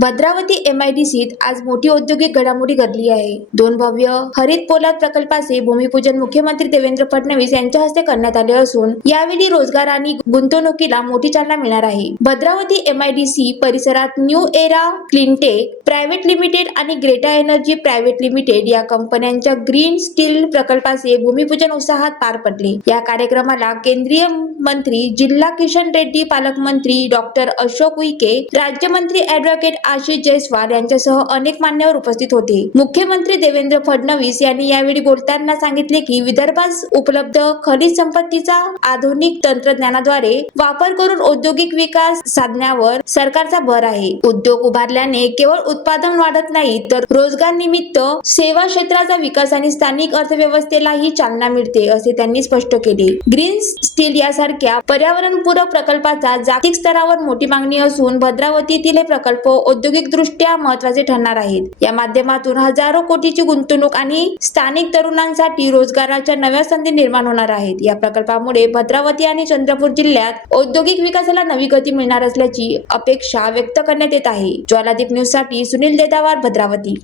भद्रावती MIDCत आज मोठी औद्योगिक घडामोडी घडली आहे. दोन भव्य हरित पोलाद प्रकल्पाचे भूमिपूजन मुख्यमंत्री देवेंद्र फडणवीस यांच्या हस्ते करण्यात आले असून यावेळी रोजगार आणि गुंतवणुकीला मोठी चालना मिळणार आहे. भद्रावती MIDC परिसरात new era cleantech private limited आणि ग्रेटा एनर्जी प्रायव्हेट लिमिटेड या कंपन्यांच्या ग्रीन स्टील प्रकल्पाचे भूमिपूजन उत्साहात पार पडले. या कार्यक्रमाला केंद्रीय मंत्री जिल्हा किशन रेड्डी, पालकमंत्री डॉक्टर अशोक उईके, राज्यमंत्री ॲडव्होकेट आशिष जयस्वाल यांच्यासह अनेक मान्यवर उपस्थित होते. मुख्यमंत्री देवेंद्र फडणवीस यांनी यावेळी बोलताना सांगितले की विदर्भास उपलब्ध खनिज संपत्तीचा आधुनिक तंत्रज्ञानाद्वारे वापर करून औद्योगिक विकास साधण्यावर सरकारचा भर आहे. उद्योग उभारल्याने केवळ उत्पादन वाढत नाही तर रोजगार निमित्त सेवा क्षेत्राचा विकास आणि स्थानिक अर्थव्यवस्थेलाही चालना मिळते असे त्यांनी स्पष्ट केले. ग्रीन स्टील यासारख्या पर्यावरणपूरक प्रकल्पाचा जागतिक स्तरावर मोठी मागणी असून भद्रावतीतील हे प्रकल्प औद्योगिकदृष्ट्या महत्त्वाचे ठरणार आहेत. या माध्यमातून हजारो कोटीची गुंतवणूक आणि स्थानिक तरुणांसाठी रोजगाराच्या नव्या संधी निर्माण होणार आहेत. या प्रकल्पामुळे भद्रावती आणि चंद्रपूर जिल्ह्यात औद्योगिक विकासाला नवी गती मिळणार असल्याची अपेक्षा व्यक्त करण्यात येत आहे. ज्वालादीप न्यूज साठी सुनील देदावार, भद्रावती.